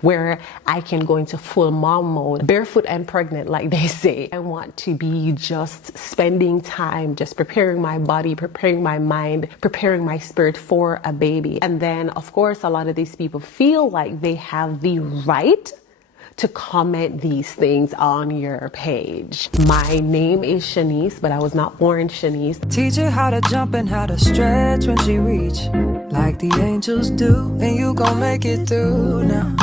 where I can go into full mom mode, barefoot and pregnant, like they say. I want to be just spending time, just preparing my body, preparing my mind, preparing my spirit for a baby. And then, of course, a lot of these people feel like they have the right to comment these things on your page. My name is Shanice, but I was not born Shanice. Teach her how to jump and how to stretch when she reach, like the angels do, and you gon' make it through now.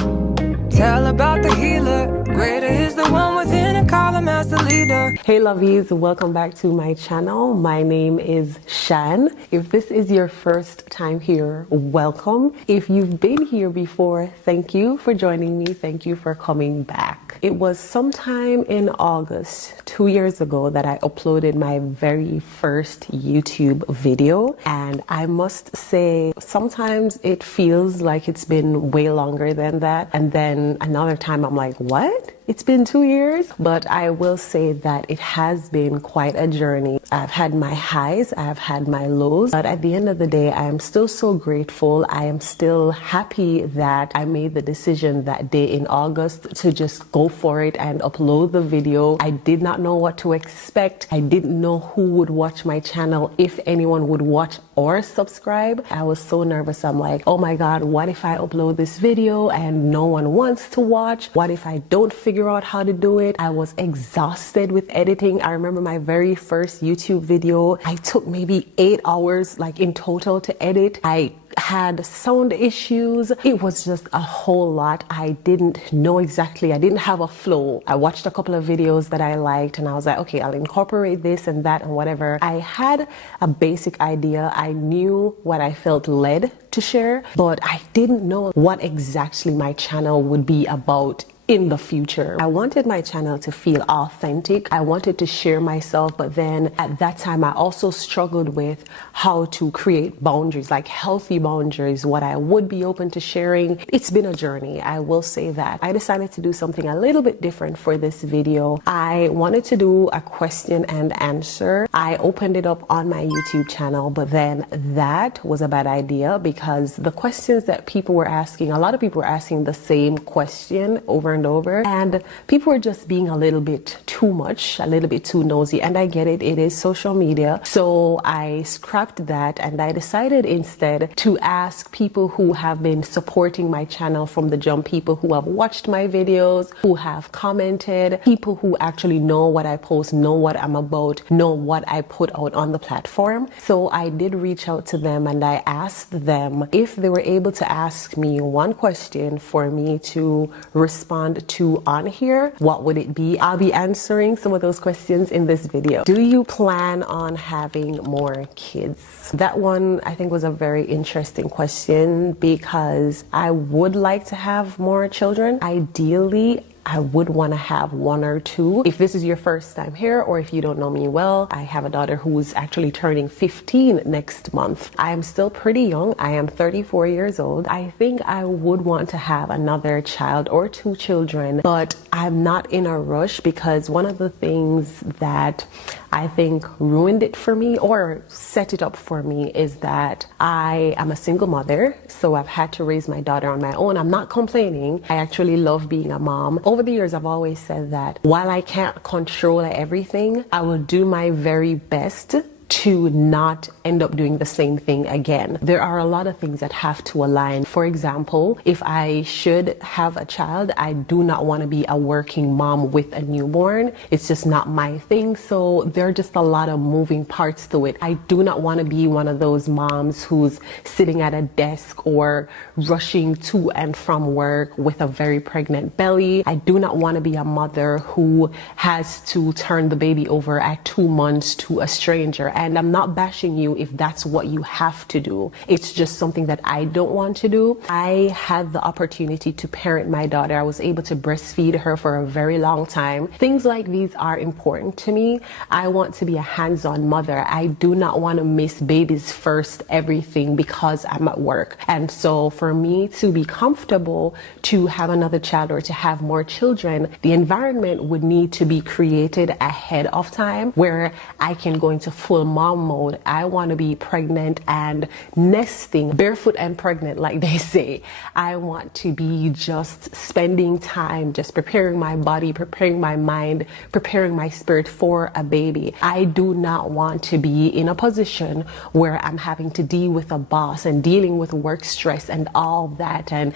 Tell about the healer, greater is the one within, and call him as the leader. Hey lovies, welcome back to my channel. My name is Shan. If this is your first time here, welcome. If you've been here before, thank you for joining me. Thank you for coming back. It was sometime in August, 2 years ago, that I uploaded my very first YouTube video. And I must say, sometimes it feels like it's been way longer than that. And then another time I'm like, what? It's been 2 years? But I will say that it has been quite a journey. I've had my highs, I've had my lows, but at the end of the day, I am still so grateful. I am still happy that I made the decision that day in August to just go for it and upload the video. I did not know what to expect. I didn't know who would watch my channel, if anyone would watch or subscribe. I was so nervous. I'm like, oh my God, what if I upload this video and no one wants to watch? What if I don't figure out how to do it? I was exhausted with editing. I remember my very first YouTube video, I took maybe 8 hours like in total to edit. I had sound issues. It was just a whole lot. I didn't know exactly. I didn't have a flow. I watched a couple of videos that I liked and I was like, okay, I'll incorporate this and that and whatever. I had a basic idea. I knew what I felt led to share, but I didn't know what exactly my channel would be about in the future. I wanted my channel to feel authentic. I wanted to share myself, but then at that time I also struggled with how to create boundaries, like healthy boundaries, what I would be open to sharing. It's been a journey, I will say that. I decided to do something a little bit different for this video. I wanted to do a question and answer. I opened it up on my YouTube channel, but then that was a bad idea because the questions that people were asking, a lot of people were asking the same question over and over, and people were just being a little bit too much, a little bit too nosy. And I get it, it is social media. So I scrapped that and I decided instead to ask people who have been supporting my channel from the jump, people who have watched my videos, who have commented, people who actually know what I post, know what I'm about, know what I put out on the platform. So I did reach out to them and I asked them if they were able to ask me one question for me to respond to on here. What would it be? I'll be answering some of those questions in this video. Do you plan on having more kids? That one I think was a very interesting question because I would like to have more children. Ideally, I would want to have 1 or 2. If this is your first time here or if you don't know me well, I have a daughter who's actually turning 15 next month. I am still pretty young. I am 34 years old. I think I would want to have another child or 2 children, but I'm not in a rush because one of the things that I think ruined it for me or set it up for me is that I am a single mother. So I've had to raise my daughter on my own. I'm not complaining. I actually love being a mom. Over the years, I've always said that while I can't control everything, I will do my very best to not end up doing the same thing again. There are a lot of things that have to align. For example, if I should have a child, I do not want to be a working mom with a newborn. It's just not my thing. So there are just a lot of moving parts to it. I do not want to be one of those moms who's sitting at a desk or rushing to and from work with a very pregnant belly. I do not want to be a mother who has to turn the baby over at 2 months to a stranger. And I'm not bashing you if that's what you have to do. It's just something that I don't want to do. I had the opportunity to parent my daughter. I was able to breastfeed her for a very long time. Things like these are important to me. I want to be a hands-on mother. I do not want to miss baby's first everything because I'm at work. And so for me to be comfortable to have another child or to have more children, the environment would need to be created ahead of time where I can go into full mom mode. I want to be pregnant and nesting, barefoot and pregnant, like they say. I want to be just spending time, just preparing my body, preparing my mind, preparing my spirit for a baby. I do not want to be in a position where I'm having to deal with a boss and dealing with work stress and all that, and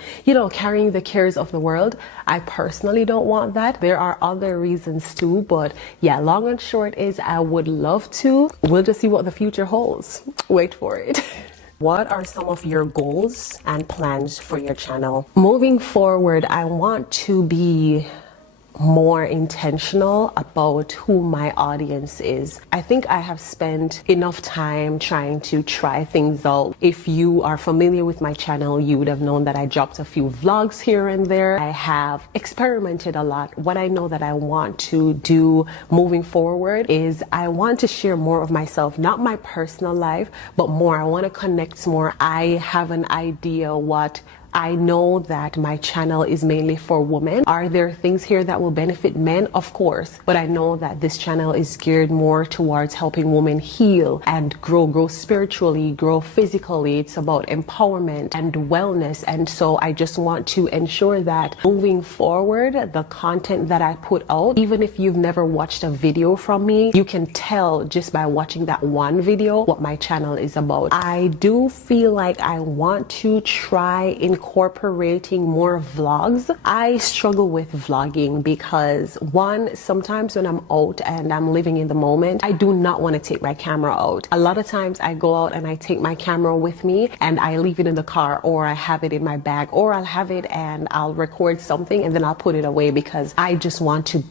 carrying the cares of the world. I personally don't want that. There are other reasons too, but yeah, long and short is I would love to. We'll just see what the future holds. Wait for it. What are some of your goals and plans for your channel? Moving forward, I want to be more intentional about who my audience is. I think I have spent enough time trying to try things out. If you are familiar with my channel, you would have known that I dropped a few vlogs here and there. I have experimented a lot. What I know that I want to do moving forward is I want to share more of myself, not my personal life, but more. I want to connect more. I have an idea what I know that my channel is mainly for women. Are there things here that will benefit men? Of course. But I know that this channel is geared more towards helping women heal and grow spiritually, grow physically. It's about empowerment and wellness. And so I just want to ensure that moving forward, the content that I put out, even if you've never watched a video from me, you can tell just by watching that one video what my channel is about. I do feel like I want to try incorporating more vlogs. I struggle with vlogging because one, sometimes when I'm out and I'm living in the moment, I do not want to take my camera out. A lot of times I go out and I take my camera with me and I leave it in the car, or I have it in my bag, or I'll have it and I'll record something and then I'll put it away because I just want to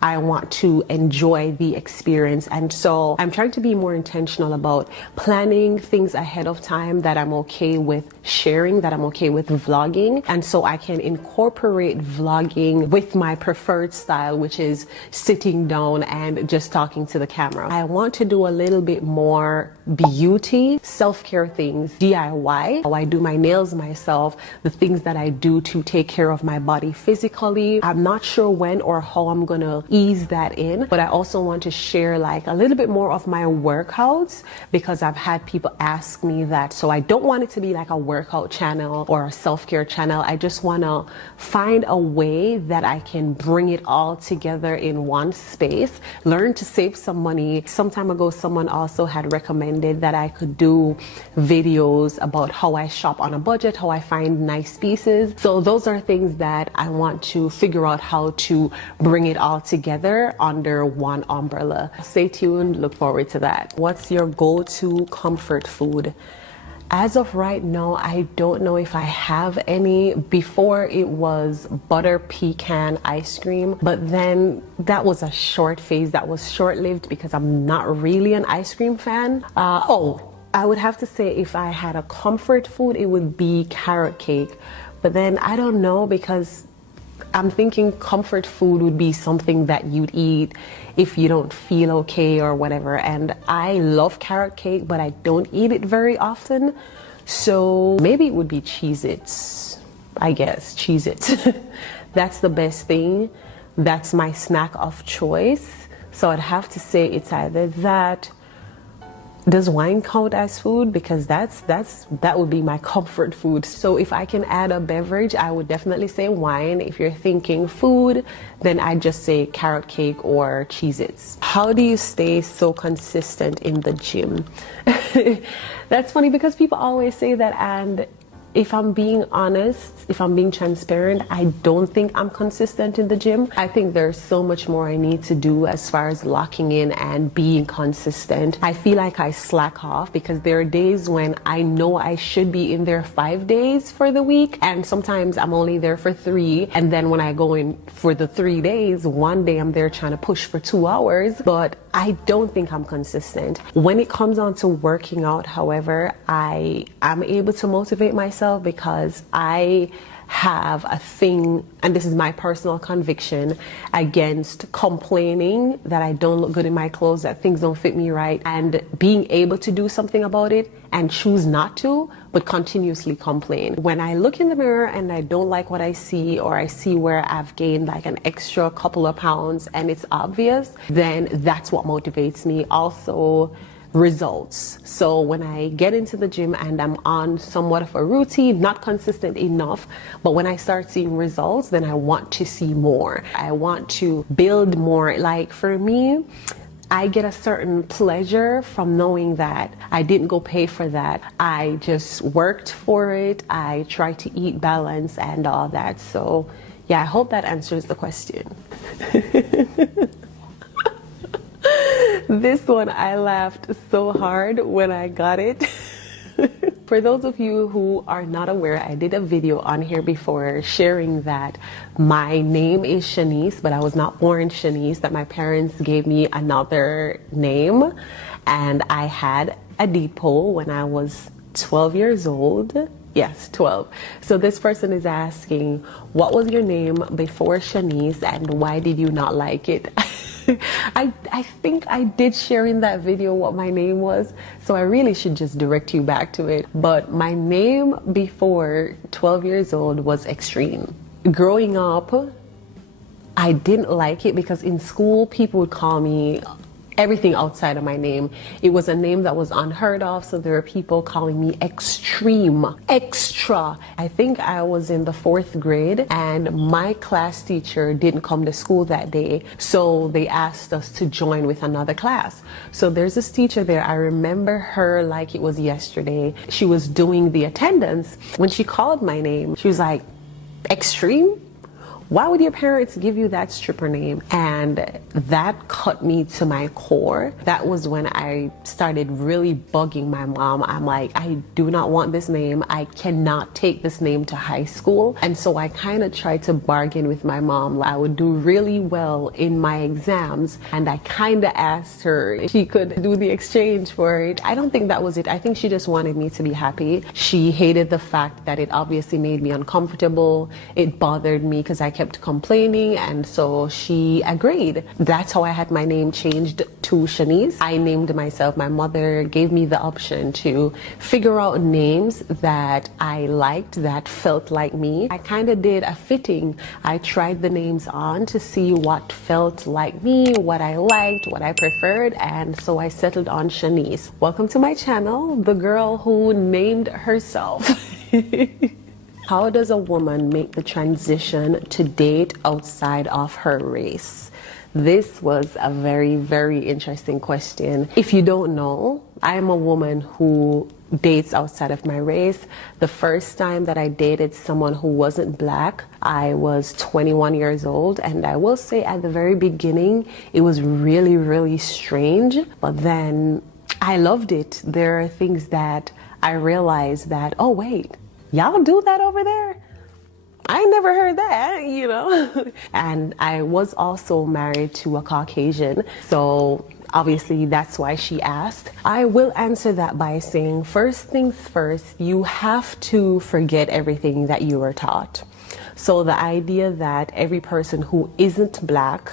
I want to enjoy the experience. And so I'm trying to be more intentional about planning things ahead of time that I'm okay with sharing, that I'm okay with vlogging, and so I can incorporate vlogging with my preferred style, which is sitting down and just talking to the camera. I want to do a little bit more beauty, self-care things, DIY. How I do my nails myself, the things that I do to take care of my body physically. I'm not sure when or how I'm gonna ease that in, but I also want to share like a little bit more of my workouts because I've had people ask me that. So I don't want it to be like a workout channel or a self-care channel. I just want to find a way that I can bring it all together in one space, learn to save some money. Some time ago, someone also had recommended that I could do videos about how I shop on a budget, how I find nice pieces. So those are things that I want to figure out how to bring it all together under one umbrella. Stay tuned, look forward to that. What's your go-to comfort food? As of right now, I don't know if I have any. Before it was butter pecan ice cream, but then that was a short phase, that was short-lived because I'm not really an ice cream fan. I would have to say if I had a comfort food, it would be carrot cake. But then I don't know, because I'm thinking comfort food would be something that you'd eat if you don't feel okay or whatever. And I love carrot cake, but I don't eat it very often. So maybe it would be Cheez-Its, I guess, Cheez-Its. That's the best thing. That's my snack of choice. So I'd have to say it's either that. Does wine count as food? Because that would be my comfort food. So if I can add a beverage, I would definitely say wine. If you're thinking food, then I'd just say carrot cake or Cheez-Its. How do you stay so consistent in the gym? That's funny because people always say that, and if I'm being honest, if I'm being transparent, I don't think I'm consistent in the gym. I think there's so much more I need to do as far as locking in and being consistent. I feel like I slack off because there are days when I know I should be in there 5 days for the week, and sometimes I'm only there for 3. And then when I go in for the 3 days, one day I'm there trying to push for 2 hours, but I don't think I'm consistent. When it comes on to working out, however, I am able to motivate myself because I have a thing, and this is my personal conviction, against complaining that I don't look good in my clothes, that things don't fit me right, and being able to do something about it and choose not to, but continuously complain. When I look in the mirror and I don't like what I see, or I see where I've gained like an extra couple of pounds and it's obvious, then that's what motivates me. Also, results. So when I get into the gym and I'm on somewhat of a routine, not consistent enough, but when I start seeing results, then I want to see more. I want to build more. Like for me, I get a certain pleasure from knowing that I didn't go pay for that. I just worked for it. I try to eat balance and all that. So yeah, I hope that answers the question. This one, I laughed so hard when I got it. For those of you who are not aware, I did a video on here before sharing that my name is Shanice, but I was not born Shanice, that my parents gave me another name. And I had a deed poll when I was 12 years old. Yes, 12. So this person is asking, what was your name before Shanice and why did you not like it? I think I did share in that video what my name was, so I really should just direct you back to it. But my name before 12 years old was Extreme. Growing up, I didn't like it because in school people would call me everything outside of my name. It was a name that was unheard of, so there were people calling me Extreme, Extra. I think I was in the 4th grade and my class teacher didn't come to school that day, so they asked us to join with another class. So there's this teacher there, I remember her like it was yesterday. She was doing the attendance. When she called my name, she was like, Extreme? Why would your parents give you that stripper name? And that cut me to my core. That was when I started really bugging my mom. I'm like, I do not want this name. I cannot take this name to high school. And so I kind of tried to bargain with my mom. I would do really well in my exams. And I kind of asked her if she could do the exchange for it. I don't think that was it. I think she just wanted me to be happy. She hated the fact that it obviously made me uncomfortable. It bothered me because I kept complaining, and so she agreed. That's how I had my name changed to Shanice. I named myself. My mother gave me the option to figure out names that I liked, that felt like me. I kind of did a fitting. I tried the names on to see what felt like me, what I liked, what I preferred, and so I settled on Shanice. Welcome to my channel, the girl who named herself. How does a woman make the transition to date outside of her race? This was a very, very interesting question. If you don't know, I am a woman who dates outside of my race. The first time that I dated someone who wasn't black, I was 21 years old, and I will say at the very beginning, it was really, really strange, but then I loved it. There are things that I realized that, oh wait, y'all do that over there? I never heard that, you know. And I was also married to a Caucasian, so obviously that's why she asked. I will answer that by saying, first things first, you have to forget everything that you were taught. So the idea that every person who isn't black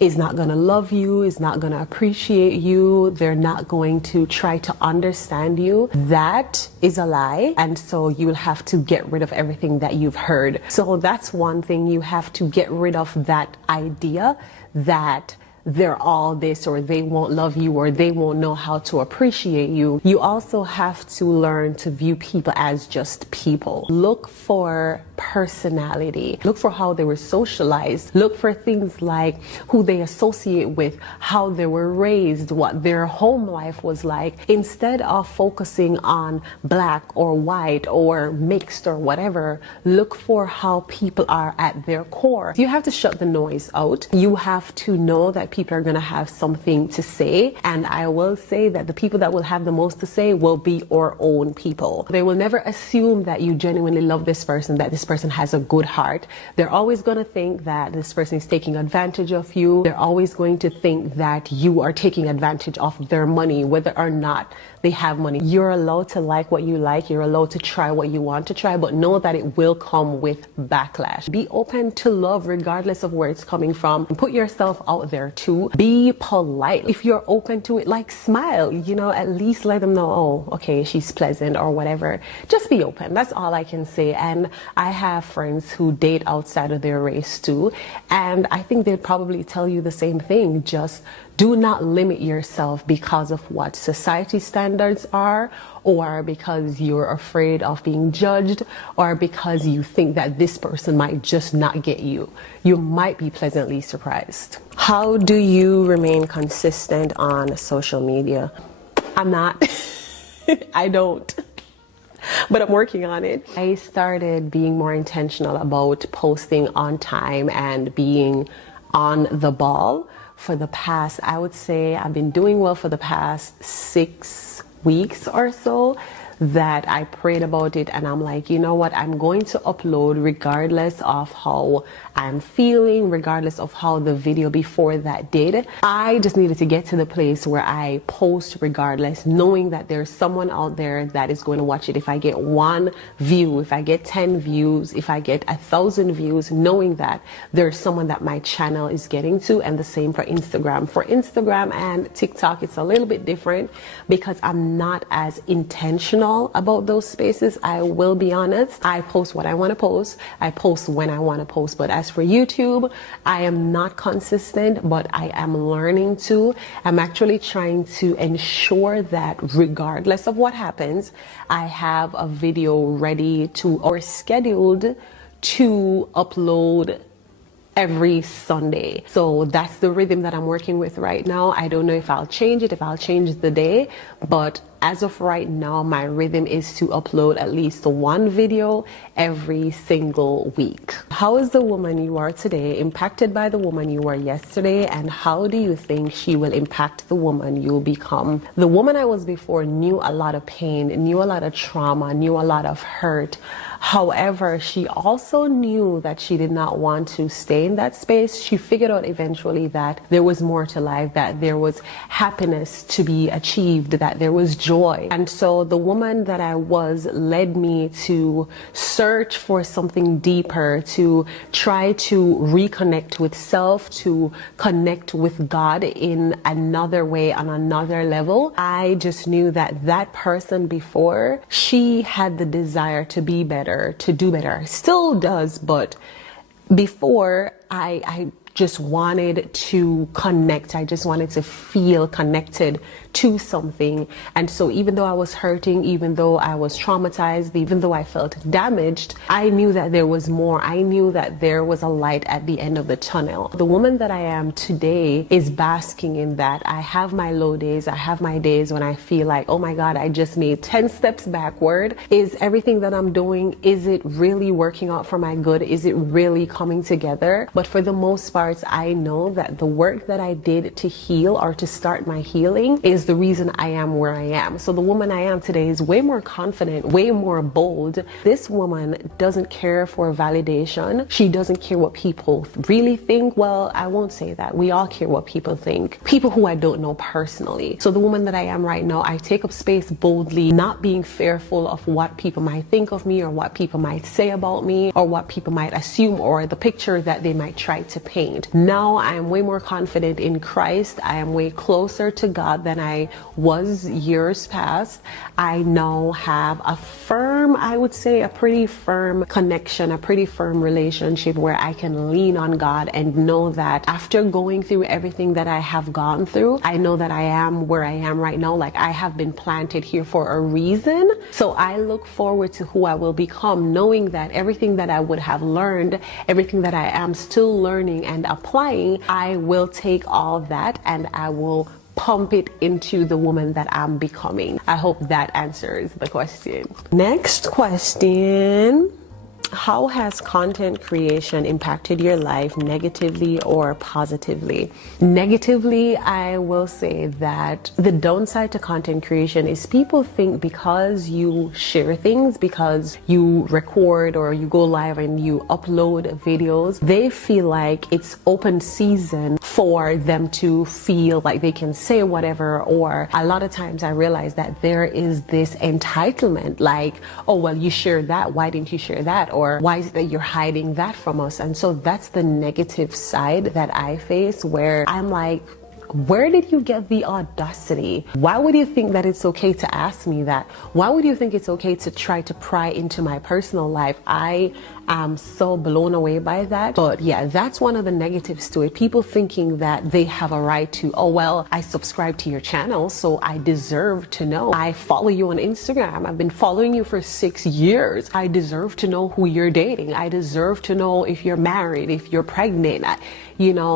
is not going to love you, is not going to appreciate you, they're not going to try to understand you, that is a lie. And so you'll have to get rid of everything that you've heard. So that's one thing. You have to get rid of that idea that they're all this, or they won't love you, or they won't know how to appreciate you. You also have to learn to view people as just people. Look for personality. Look for how they were socialized. Look for things like who they associate with, how they were raised, what their home life was like, instead of focusing on black or white or mixed or whatever. Look for how people are at their core. You have to shut the noise out. You have to know that people are going to have something to say, and I will say that the people that will have the most to say will be our own people. They will never assume that you genuinely love this person, that this person has a good heart. They're always going to think that this person is taking advantage of you. They're always going to think that you are taking advantage of their money, whether or not they have money. You're allowed to like what you like. You're allowed to try what you want to try, but know that it will come with backlash. Be open to love regardless of where it's coming from. Put yourself out there too. Be polite. If you're open to it, like smile, you know, at least let them know, oh, okay, she's pleasant or whatever. Just be open. That's all I can say. And I have friends who date outside of their race too, and I think they'd probably tell you the same thing. Just Do not limit yourself because of what society standards are, or because you're afraid of being judged, or because you think that this person might just not get you. You might be pleasantly surprised. How do you remain consistent on social media? I'm not. I don't. But I'm working on it. I started being more intentional about posting on time and being on the ball for the past, I would say I've been doing well for the past 6 weeks or so, that I prayed about it and I'm like, you know what, I'm going to upload regardless of how I'm feeling, regardless of how the video before that did. I just needed to get to the place where I post regardless, knowing that there's someone out there that is going to watch it. If I get 1 view, if I get 10 views, if I get 1,000 views, knowing that there's someone that my channel is getting to. And the same for Instagram. For Instagram and TikTok, it's a little bit different because I'm not as intentional about those spaces. I will be honest. I post what I want to post. I post when I want to post. But as for YouTube, I am not consistent, but I am learning to. I'm actually trying to ensure that regardless of what happens, I have a video ready to or scheduled to upload every Sunday. So that's the rhythm that I'm working with right now. I don't know if I'll change it, if I'll change the day, but as of right now, my rhythm is to upload at least 1 video every single week. How is the woman you are today impacted by the woman you were yesterday, and how do you think she will impact the woman you'll become? The woman I was before knew a lot of pain, knew a lot of trauma, knew a lot of hurt. However, she also knew that she did not want to stay in that space. She figured out eventually that there was more to life, that there was happiness to be achieved, that there was joy. And so the woman that I was led me to search for something deeper, to try to reconnect with self, to connect with God in another way, on another level. I just knew that that person before, she had the desire to be better, to do better. Still does, but before I just wanted to connect. I just wanted to feel connected to something. And so even though I was hurting, even though I was traumatized, even though I felt damaged, I knew that there was more. I knew that there was a light at the end of the tunnel. The woman that I am today is basking in that. I have my low days. I have my days when I feel like, oh my God, I just made 10 steps backward. Is everything that I'm doing, is it really working out for my good? Is it really coming together? But for the most part, I know that the work that I did to heal or to start my healing is the reason I am where I am. So the woman I am today is way more confident, way more bold. This woman doesn't care for validation. She doesn't care what people really think. Well, I won't say that. We all care what people think. People who I don't know personally. So the woman that I am right now, I take up space boldly, not being fearful of what people might think of me or what people might say about me or what people might assume or the picture that they might try to paint. Now I am way more confident in Christ. I am way closer to God than I was years past. I now have a firm, I would say a pretty firm connection, a pretty firm relationship where I can lean on God and know that after going through everything that I have gone through, I know that I am where I am right now. Like I have been planted here for a reason. So I look forward to who I will become, knowing that everything that I would have learned, everything that I am still learning and applying, I will take all that and I will pump it into the woman that I'm becoming. I hope that answers the question. Next question. How has content creation impacted your life negatively or positively? Negatively, I will say that the downside to content creation is people think because you share things, because you record or you go live and you upload videos, they feel like it's open season for them to feel like they can say whatever. Or a lot of times I realize that there is this entitlement, like, oh, well, you shared that, why didn't you share that? Or why is it that you're hiding that from us? And so that's the negative side that I face, where I'm like, where did you get the audacity? Why would you think that it's okay to ask me that? Why would you think it's okay to try to pry into my personal life? I I'm so blown away by that. But yeah, that's one of the negatives to it. People thinking that they have a right to, oh, well, I subscribe to your channel, so I deserve to know. I follow you on Instagram. I've been following you for 6 years. I deserve to know who you're dating. I deserve to know if you're married, if you're pregnant,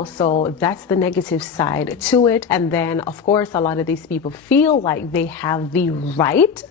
so that's the negative side to it. And then, of course, a lot of these people feel like they have the right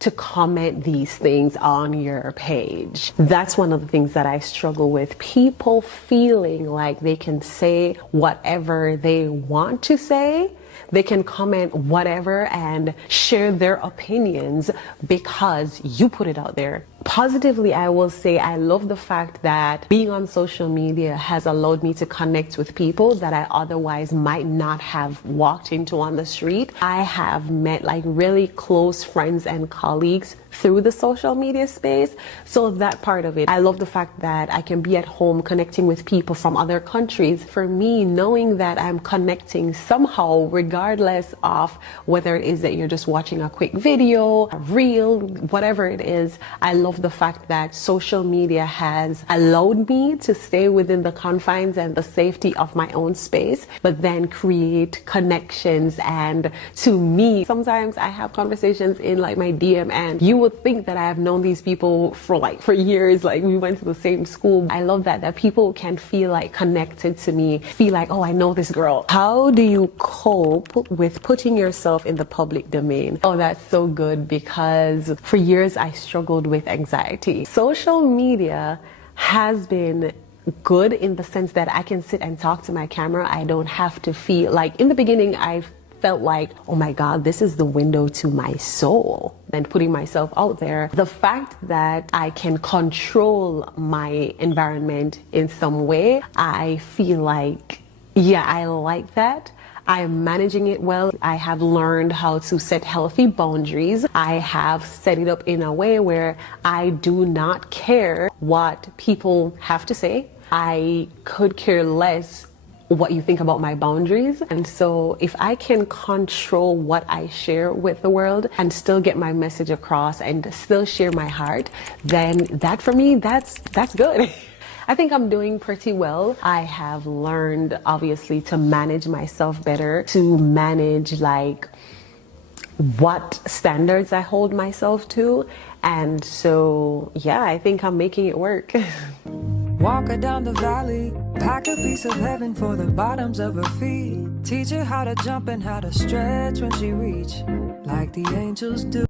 to comment these things on your page. That's one of the things that I struggle with. People feeling like they can say whatever they want to say. They can comment whatever and share their opinions because you put it out there. Positively, I will say I love the fact that being on social media has allowed me to connect with people that I otherwise might not have walked into on the street. I have met like really close friends and colleagues through the social media space. So that part of it, I love the fact that I can be at home connecting with people from other countries. For me, knowing that I'm connecting somehow, regardless of whether it is that you're just watching a quick video, a reel, whatever it is, I love the fact that social media has allowed me to stay within the confines and the safety of my own space, but then create connections. And to me, sometimes I have conversations in like my DM and you would think that I have known these people for years, like we went to the same school. I love that people can feel like connected to me, feel like, oh, I know this girl. How do you cope with putting yourself in the public domain? Oh, that's so good, because for years I struggled with anxiety. Social media has been good in the sense that I can sit and talk to my camera. I don't have to feel like, in the beginning I felt like, oh my God, this is the window to my soul, and putting myself out there. The fact that I can control my environment in some way, I feel like, yeah, I like that. I'm managing it well. I have learned how to set healthy boundaries. I have set it up in a way where I do not care what people have to say. I could care less what you think about my boundaries. And so if I can control what I share with the world and still get my message across and still share my heart, then that for me, that's good. I think I'm doing pretty well. I have learned, obviously, to manage myself better, to manage like what standards I hold myself to. And so, yeah, I think I'm making it work. Walk her down the valley, pack a piece of heaven for the bottoms of her feet. Teach her how to jump and how to stretch when she reach, like the angels do.